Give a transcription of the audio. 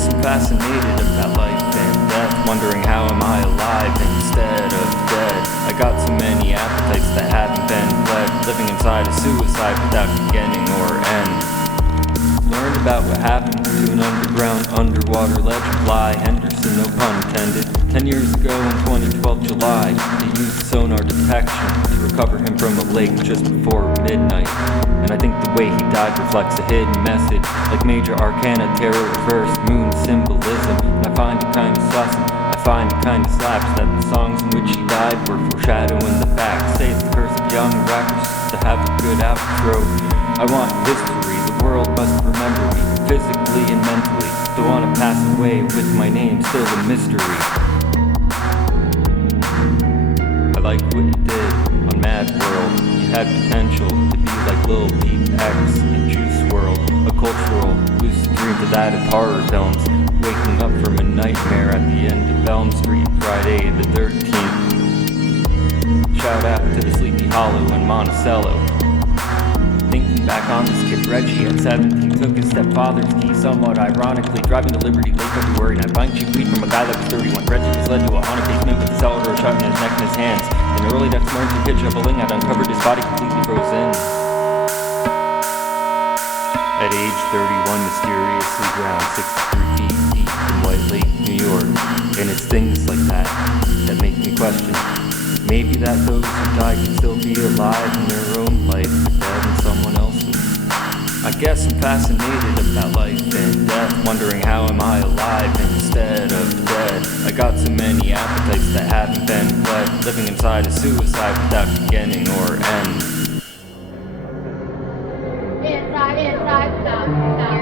guess I'm fascinated about life and death, wondering how am I alive instead of dead. I got so many appetites that haven't been fed, living inside a suicide without beginning or end. Learned about what happened to an underwater legend, Lie Henderson, no pun intended. 10 years ago in 2012 July, they used sonar detection to recover him from a lake just before midnight. And I think the way he died reflects a hidden message, like major arcana, tarot reverse, moon symbolism. And I find it kinda sus, I find it kinda slaps that the songs in which he died were foreshadowing the facts. Say it's the curse of young rappers to have a good outro. I want history, the world must remember me, physically and mentally. Don't wanna pass away with my name still a mystery. I like what you did on Mad World. You had potential to be like Lil Peep X and Juice WRLD, a cultural lucid dream to that of horror films. Waking up from a nightmare at the end of Elm Street, Friday the 13th. Shout out to the Sleepy Hollow in Monticello. Thinking back on this kid Reggie at 17 took his stepfather's key, somewhat ironically, driving to Liberty late February night, buying cheap weed from a guy that was 31. Reggie was led to a haunted basement with a cellar door shut in his neck and his hands. In early next morning, the kid shoveling had uncovered his body completely frozen. At age 31, mysteriously drowned 63 feet deep in White Lake, New York. And it's things like that that make me question. Maybe that those who die can still be alive in their own life, dead in someone else's. I guess I'm fascinated about life and death, wondering how am I alive instead of dead. I got so many appetites that haven't been fed, living inside a suicide without beginning or end. Inside, inside,